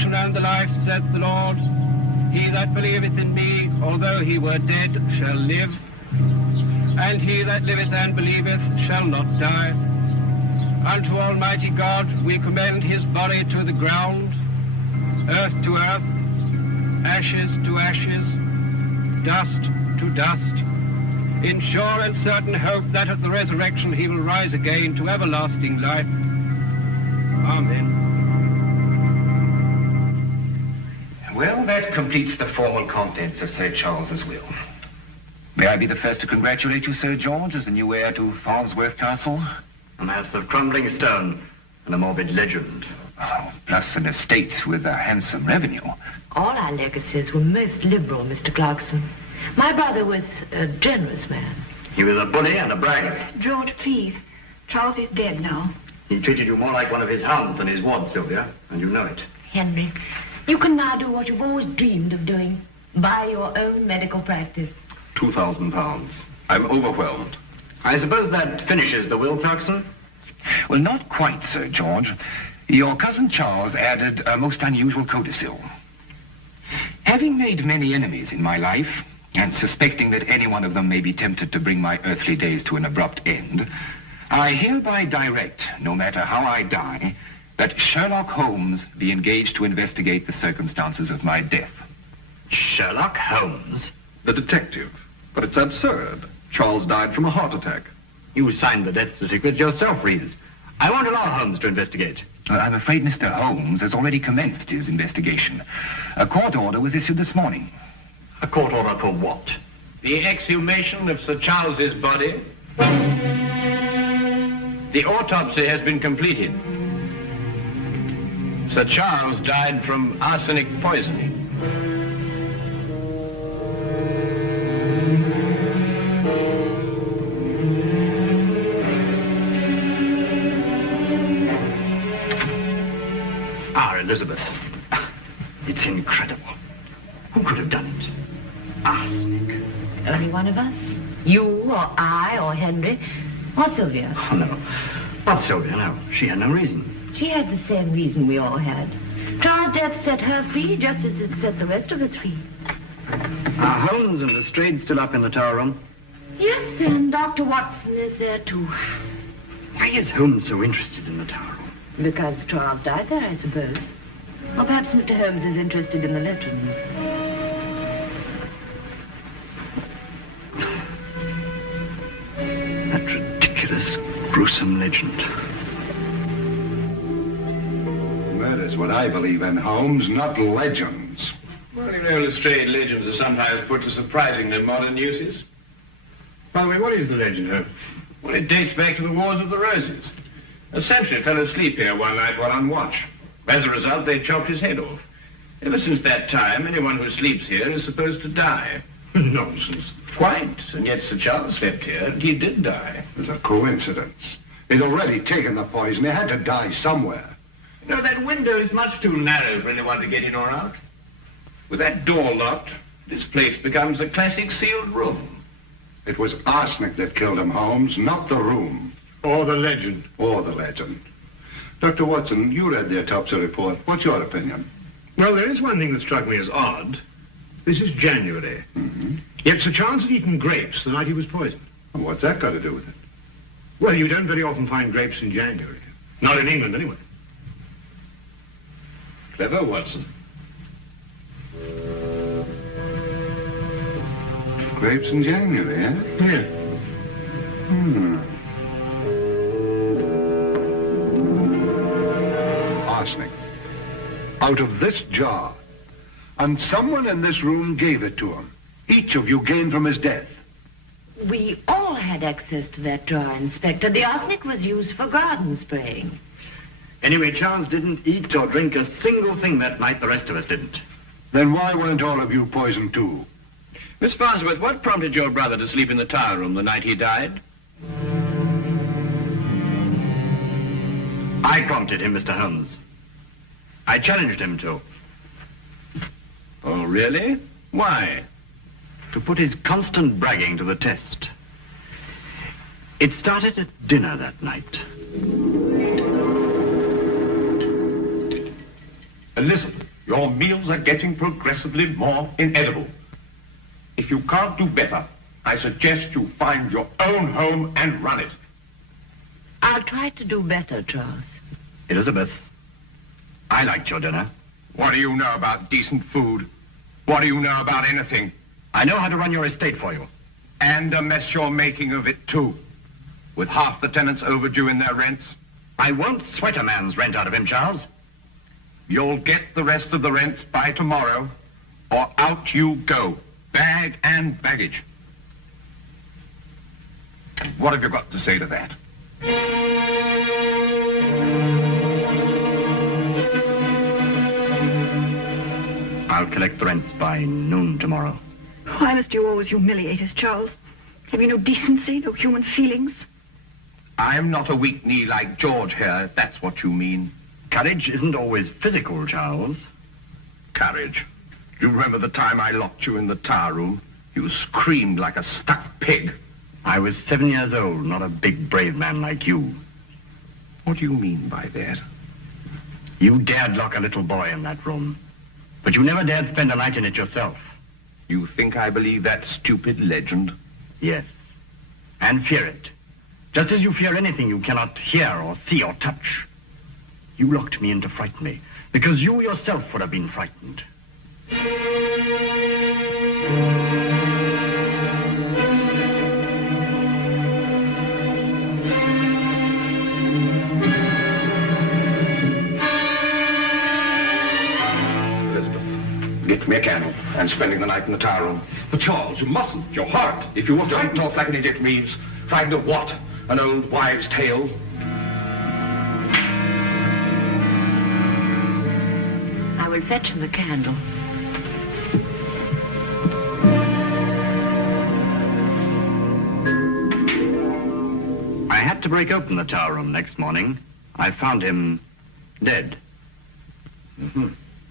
resurrection and the life, saith the Lord. He that believeth in me, although he were dead, shall live. And he that liveth and believeth shall not die. Unto Almighty God we commend his body to the ground, earth to earth, ashes to ashes, dust to dust, in sure and certain hope that at the resurrection he will rise again to everlasting life. Amen. Well, that completes the formal contents of Sir Charles's will. May I be the first to congratulate you, Sir George, as the new heir to Farnsworth Castle? A mass of crumbling stone and a morbid legend. Oh, plus an estate with a handsome revenue. All our legacies were most liberal, Mr. Clarkson. My brother was a generous man. He was a bully and a bragger. George, please. Charles is dead now. He treated you more like one of his hounds than his ward, Sylvia, and you know it. Henry, you can now do what you've always dreamed of doing. Buy your own medical practice. £2,000. I'm overwhelmed. I suppose that finishes the will, Clarkson? Well, not quite, Sir George. Your cousin Charles added a most unusual codicil. Having made many enemies in my life, and suspecting that any one of them may be tempted to bring my earthly days to an abrupt end, I hereby direct, no matter how I die, that Sherlock Holmes be engaged to investigate the circumstances of my death. Sherlock Holmes? The detective. But it's absurd. Charles died from a heart attack. You signed the death certificate yourself, Reeves. I won't allow Holmes to investigate. I'm afraid Mr. Holmes has already commenced his investigation. A court order was issued this morning. A court order for what? The exhumation of Sir Charles's body. The autopsy has been completed. Sir Charles died from arsenic poisoning. Elizabeth. It's incredible. Who could have done it? Arsenic. Only one of us? You or I or Henry or Sylvia? Oh, no. Not Sylvia, no. She had no reason. She had the same reason we all had. Charles' death set her free just as it set the rest of us free. Are Holmes and Lestrade still up in the tower room? Yes, and Dr. Watson is there too. Why is Holmes so interested in the tower room? Because Charles died there, I suppose. Or perhaps Mr. Holmes is interested in the legend. That ridiculous, gruesome legend. Murder's what I believe in, Holmes, not legends. Well, you know, Lestrade, legends are sometimes put to surprisingly modern uses. By the way, what is the legend, Holmes? Well, it dates back to the Wars of the Roses. A sentry fell asleep here one night while on watch. As a result, they chopped his head off. Ever since that time, anyone who sleeps here is supposed to die. Nonsense. Quite. And yet Sir Charles slept here, and he did die. It's a coincidence. He'd already taken the poison. He had to die somewhere. You know, that window is much too narrow for anyone to get in or out. With that door locked, this place becomes a classic sealed room. It was arsenic that killed him, Holmes, not the room. Or the legend. Or the legend. Dr. Watson, you read the autopsy report. What's your opinion? Well, there is one thing that struck me as odd. This is January. Mm-hmm. Yet Sir Charles had eaten grapes the night he was poisoned. Well, what's that got to do with it? Well, you don't very often find grapes in January. Not in England, anyway. Clever, Watson. Grapes in January, eh? Yeah. Arsenic. Out of this jar. And someone in this room gave it to him. Each of you gained from his death. We all had access to that jar, Inspector. The arsenic was used for garden spraying. Anyway, Charles didn't eat or drink a single thing that night. The rest of us didn't. Then why weren't all of you poisoned too? Miss Farnsworth, what prompted your brother to sleep in the tower room the night he died? I prompted him, Mr. Holmes. I challenged him to. Oh, really? Why? To put his constant bragging to the test. It started at dinner that night. Listen. Your meals are getting progressively more inedible. If you can't do better, I suggest you find your own home and run it. I'll try to do better, Charles. Elizabeth, I liked your dinner. What do you know about decent food? What do you know about anything? I know how to run your estate for you. And a mess you're making of it, too. With half the tenants overdue in their rents. I won't sweat a man's rent out of him, Charles. You'll get the rest of the rents by tomorrow, or out you go. Bag and baggage. What have you got to say to that? I'll collect the rents by noon tomorrow. Why must you always humiliate us, Charles? Have you no decency, no human feelings? I'm not a weak knee like George here, if that's what you mean. Courage isn't always physical, Charles. Courage. You remember the time I locked you in the tower room? You screamed like a stuck pig. I was 7 years old, not a big, brave man like you. What do you mean by that? You dared lock a little boy in that room, but you never dared spend a night in it yourself. You think I believe that stupid legend? Yes, and fear it. Just as you fear anything you cannot hear or see or touch. You locked me in to frighten me, because you yourself would have been frightened. Get me a candle. I'm spending the night in the tower room. But Charles, you mustn't. Your heart. If you want to talk like an idiot means, frightened of what? An old wives' tale? I will fetch him a candle. I had to break open the tower room next morning. I found him dead. Mm-hmm.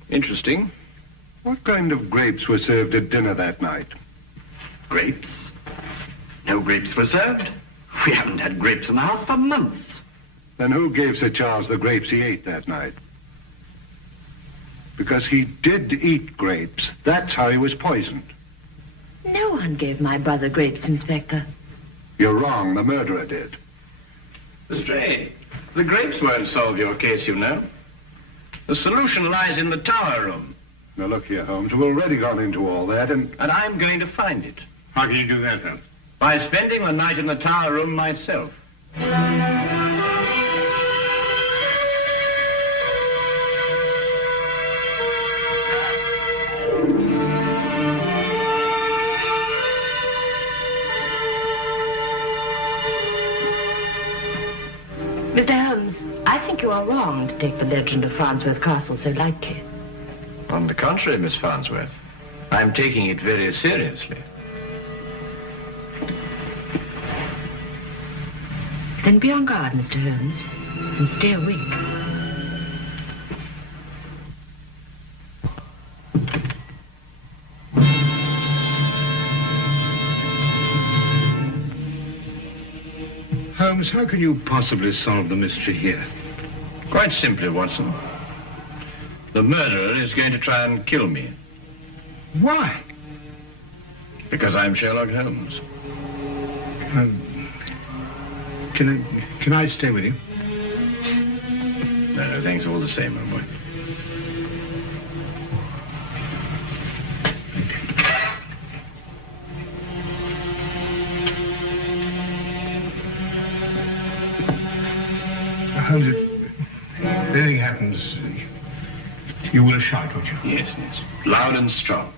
Interesting. What kind of grapes were served at dinner that night? Grapes? No grapes were served. We haven't had grapes in the house for months. Then who gave Sir Charles the grapes he ate that night? Because he did eat grapes. That's how he was poisoned. No one gave my brother grapes, Inspector. You're wrong. The murderer did. Lestrade, the grapes won't solve your case, you know. The solution lies in the tower room. Now, look here, Holmes. We've already gone into all that, and I'm going to find it. How can you do that, Holmes? By spending the night in the tower room myself. Mr. Holmes, I think you are wrong to take the legend of Farnsworth Castle so lightly. On the contrary, Miss Farnsworth, I'm taking it very seriously. Then be on guard, Mr. Holmes, and stay awake. Holmes, how can you possibly solve the mystery here? Quite simply, Watson. The murderer is going to try and kill me. Why? Because I'm Sherlock Holmes. Can I stay with you? No, thanks all the same, my boy. Holmes, if anything happens, you will shout, won't you? Yes, yes. Loud and strong.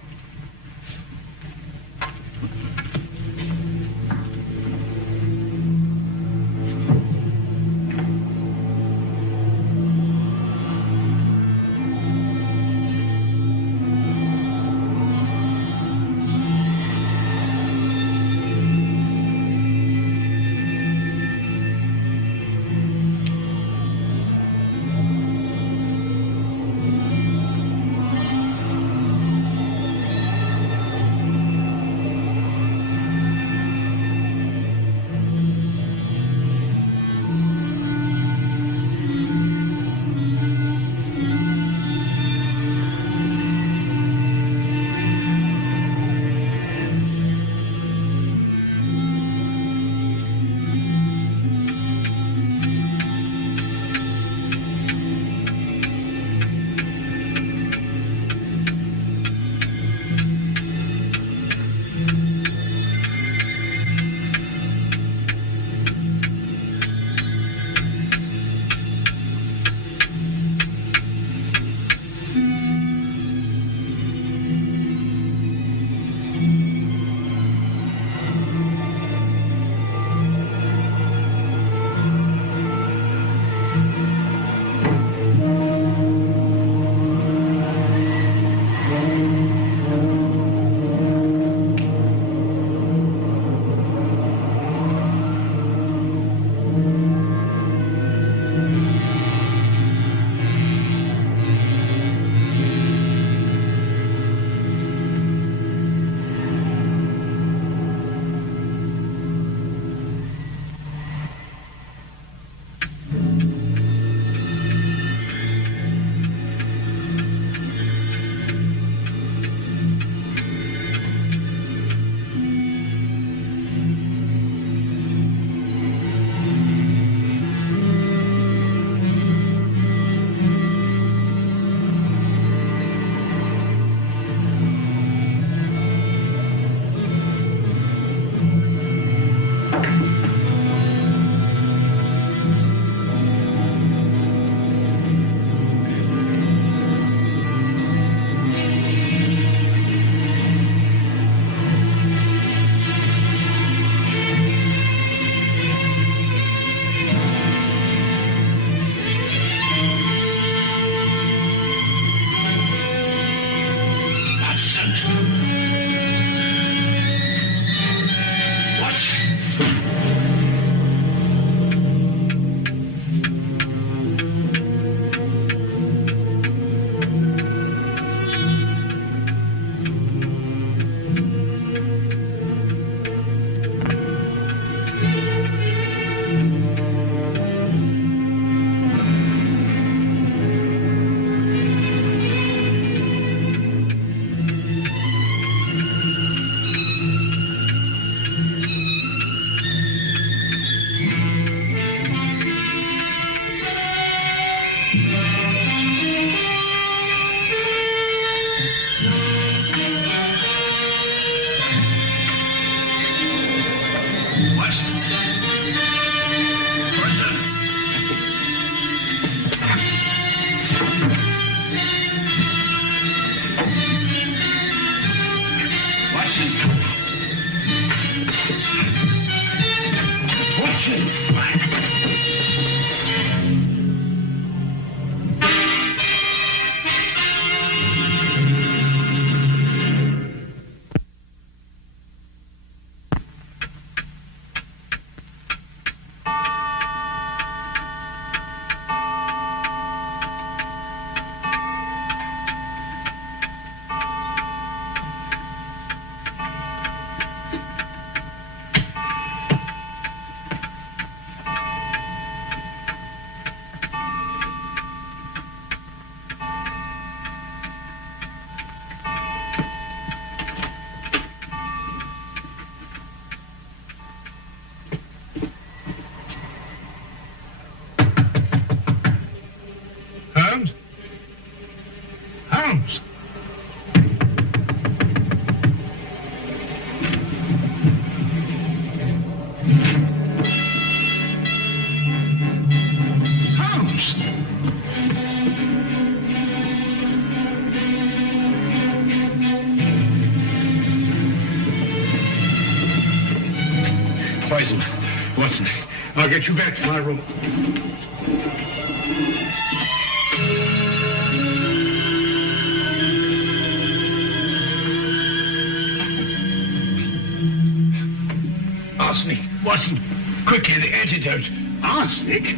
Poison. Watson, I'll get you back to my room. Arsenic. Watson, quickly, the antidote. Arsenic?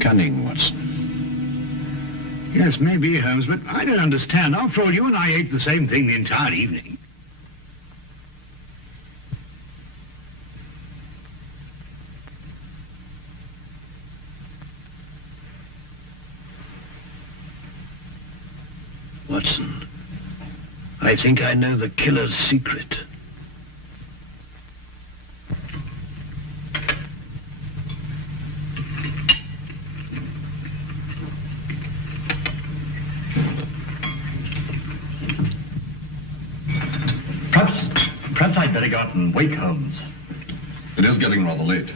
Cunning, Watson. Yes, maybe, Holmes, but I don't understand. After all, you and I ate the same thing the entire evening. Watson, I think I know the killer's secret. Perhaps I'd better go out and wake Holmes. It is getting rather late.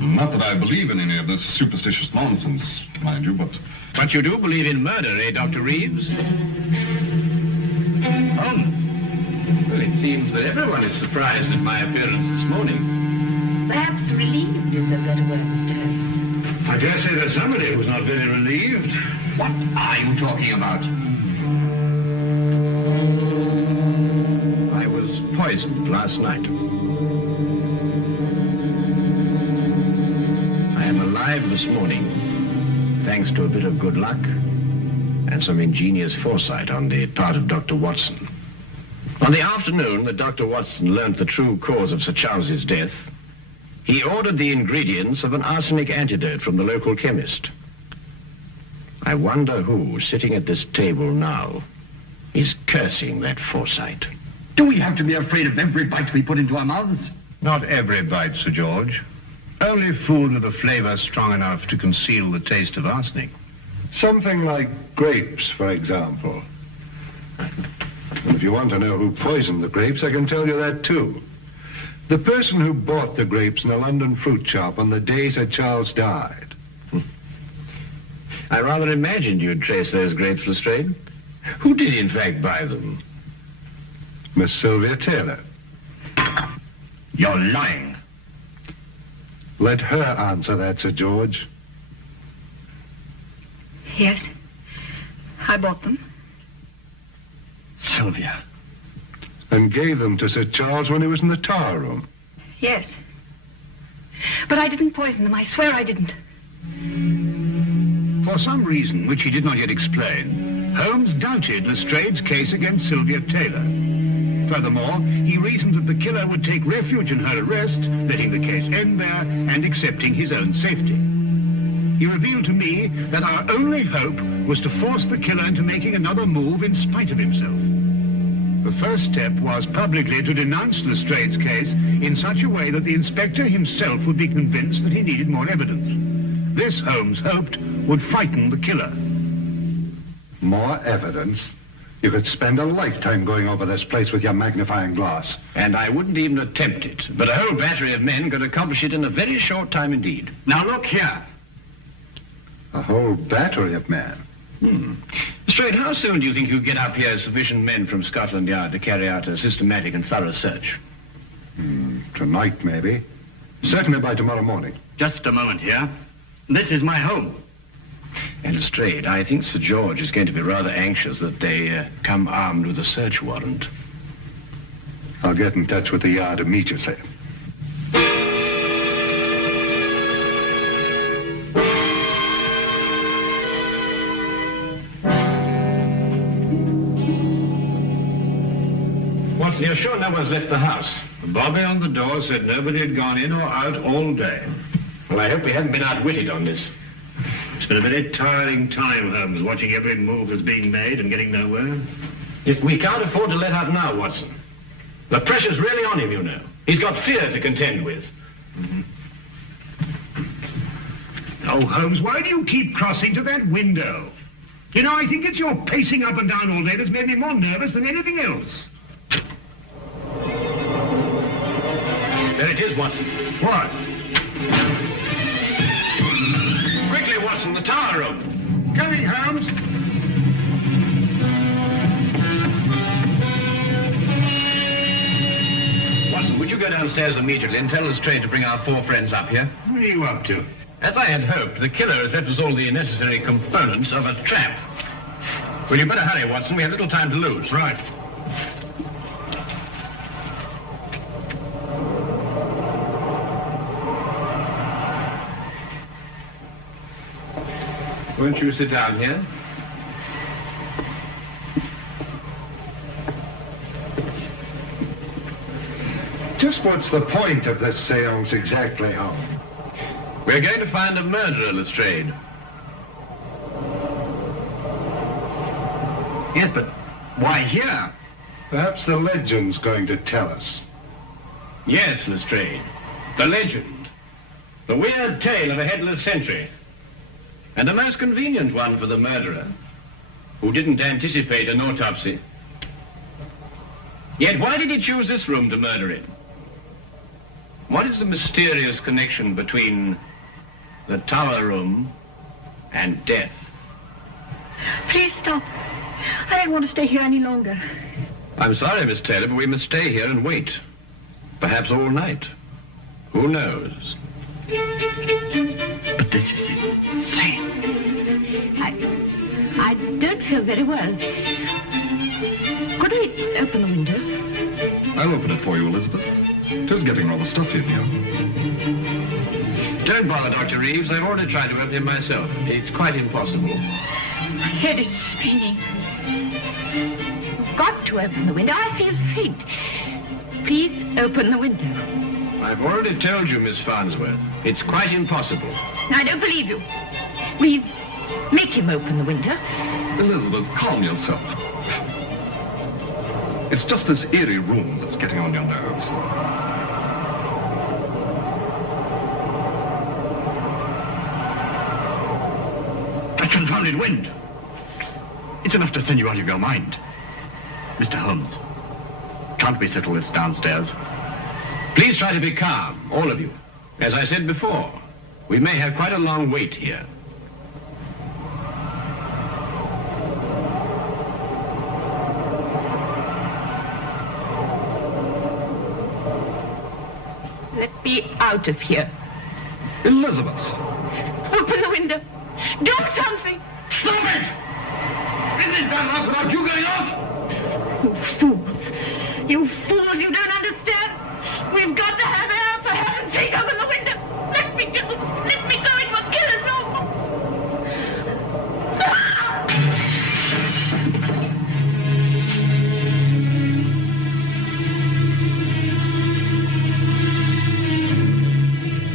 Not that I believe in any of this superstitious nonsense, mind you, but... But you do believe in murder, eh, Dr. Reeves? Holmes? Well, it seems that everyone is surprised at my appearance this morning. Perhaps relieved is a better word, Mr. Holmes. I dare say there's somebody who's not very relieved. What are you talking about? I was poisoned last night. I am alive this morning, thanks to a bit of good luck and some ingenious foresight on the part of Dr. Watson. On the afternoon that Dr. Watson learnt the true cause of Sir Charles's death, he ordered the ingredients of an arsenic antidote from the local chemist. I wonder who, sitting at this table now, is cursing that foresight. Do we have to be afraid of every bite we put into our mouths? Not every bite, Sir George. Only food with a flavor strong enough to conceal the taste of arsenic. Something like grapes, for example. And if you want to know who poisoned the grapes, I can tell you that too. The person who bought the grapes in a London fruit shop on the day Sir Charles died. I rather imagined you'd trace those grapes, Lestrade. Who did, in fact, buy them? Miss Sylvia Taylor. You're lying. Let her answer that, Sir George. Yes. I bought them. Sylvia. And gave them to Sir Charles when he was in the tower room. Yes. But I didn't poison them. I swear I didn't. For some reason which he did not yet explain, Holmes doubted Lestrade's case against Sylvia Taylor. Furthermore, he reasoned that the killer would take refuge in her arrest, letting the case end there and accepting his own safety. He revealed to me that our only hope was to force the killer into making another move in spite of himself. the first step was publicly to denounce Lestrade's case in such a way that the inspector himself would be convinced that he needed more evidence. This, Holmes hoped, would frighten the killer. More evidence? You could spend a lifetime going over this place with your magnifying glass. And I wouldn't even attempt it. But a whole battery of men could accomplish it in a very short time indeed. Now look here. A whole battery of men? Lestrade, how soon do you think you'll get up here sufficient men from Scotland Yard to carry out a systematic and thorough search? Tonight, maybe. Certainly by tomorrow morning. Just a moment here. This is my home. And Lestrade, I think Sir George is going to be rather anxious that they come armed with a search warrant. I'll get in touch with the Yard immediately. Watson, you're sure no one's left the house? The bobby on the door said nobody had gone in or out all day. Well, I hope we haven't been outwitted on this. It's been a very tiring time, Holmes, watching every move that's being made and getting nowhere. We can't afford to let up now, Watson. The pressure's really on him, you know. He's got fear to contend with. Oh, Holmes, why do you keep crossing to that window? You know, I think it's your pacing up and down all day that's made me more nervous than anything else. There it is, Watson. What? Quickly, Watson, the tower room. Coming, Holmes. Watson, would you go downstairs immediately and tell Lestrade to bring our 4 friends up here? What are you up to? As I had hoped, the killer has left us all the necessary components of a trap. Well, you better hurry, Watson. We have little time to lose. Right. Won't you sit down here? Just what's the point of this seance exactly, Holmes? We're going to find a murderer, Lestrade. Yes, but why here? Perhaps the legend's going to tell us. Yes, Lestrade. The legend. The weird tale of a headless sentry. And a most convenient one for the murderer, who didn't anticipate an autopsy. Yet why did he choose this room to murder in? What is the mysterious connection between the tower room and death? Please stop. I don't want to stay here any longer. I'm sorry, Miss Taylor, but we must stay here and wait. Perhaps all night. Who knows? But this is insane. I don't feel very well. Could we open the window? I'll open it for you, Elizabeth. It is getting rather stuffy in here. Don't bother, Dr. Reeves. I've already tried to open it myself. It's quite impossible. My head is spinning. You've got to open the window. I feel faint. Please open the window. I've already told you, Miss Farnsworth. It's quite impossible. I don't believe you. Reeves, make him open the window. Elizabeth, calm yourself. It's just this eerie room that's getting on your nerves. That confounded wind. It's enough to send you out of your mind. Mr. Holmes, can't we settle this downstairs? Please try to be calm, all of you. As I said before, we may have quite a long wait here. Let me out of here. Elizabeth! Open the window. Do something. Stop it! Isn't it bad enough without you getting off? You fools. You fools, you don't understand. We've got to have air. For heaven's sake, open the window. Let me go. Let me go. It will kill us all.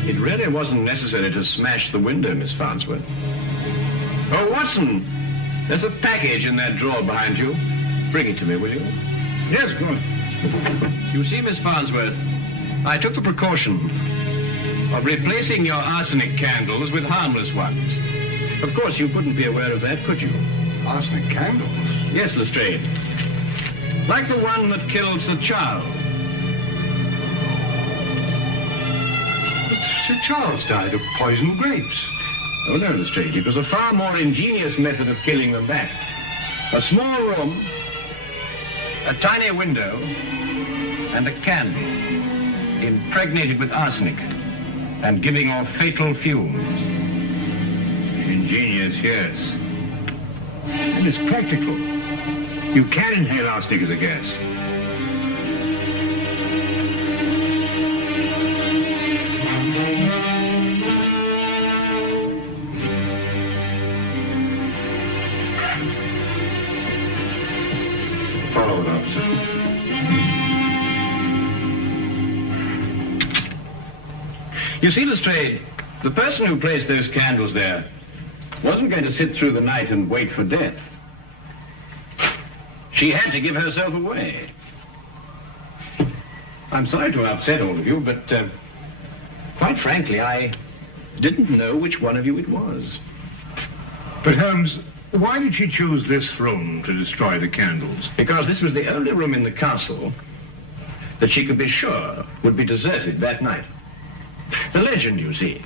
It really wasn't necessary to smash the window, Miss Farnsworth. Oh, Watson, there's a package in that drawer behind you. Bring it to me, will you? Yes, go on. You see, Miss Farnsworth, I took the precaution of replacing your arsenic candles with harmless ones. Of course, you couldn't be aware of that, could you? Arsenic candles? Yes, Lestrade. Like the one that killed Sir Charles. But Sir Charles died of poisoned grapes. Oh, no, Lestrade. It was a far more ingenious method of killing than that. A small room, a tiny window, and a candle impregnated with arsenic and giving off fatal fumes. Ingenious, yes. And it's practical. You can inhale arsenic as a gas. Follow it, officer. You see, Lestrade, the person who placed those candles there wasn't going to sit through the night and wait for death. She had to give herself away. I'm sorry to upset all of you, but quite frankly, I didn't know which one of you it was. But Holmes, why did she choose this room to destroy the candles? Because this was the only room in the castle that she could be sure would be deserted that night. The legend, you see,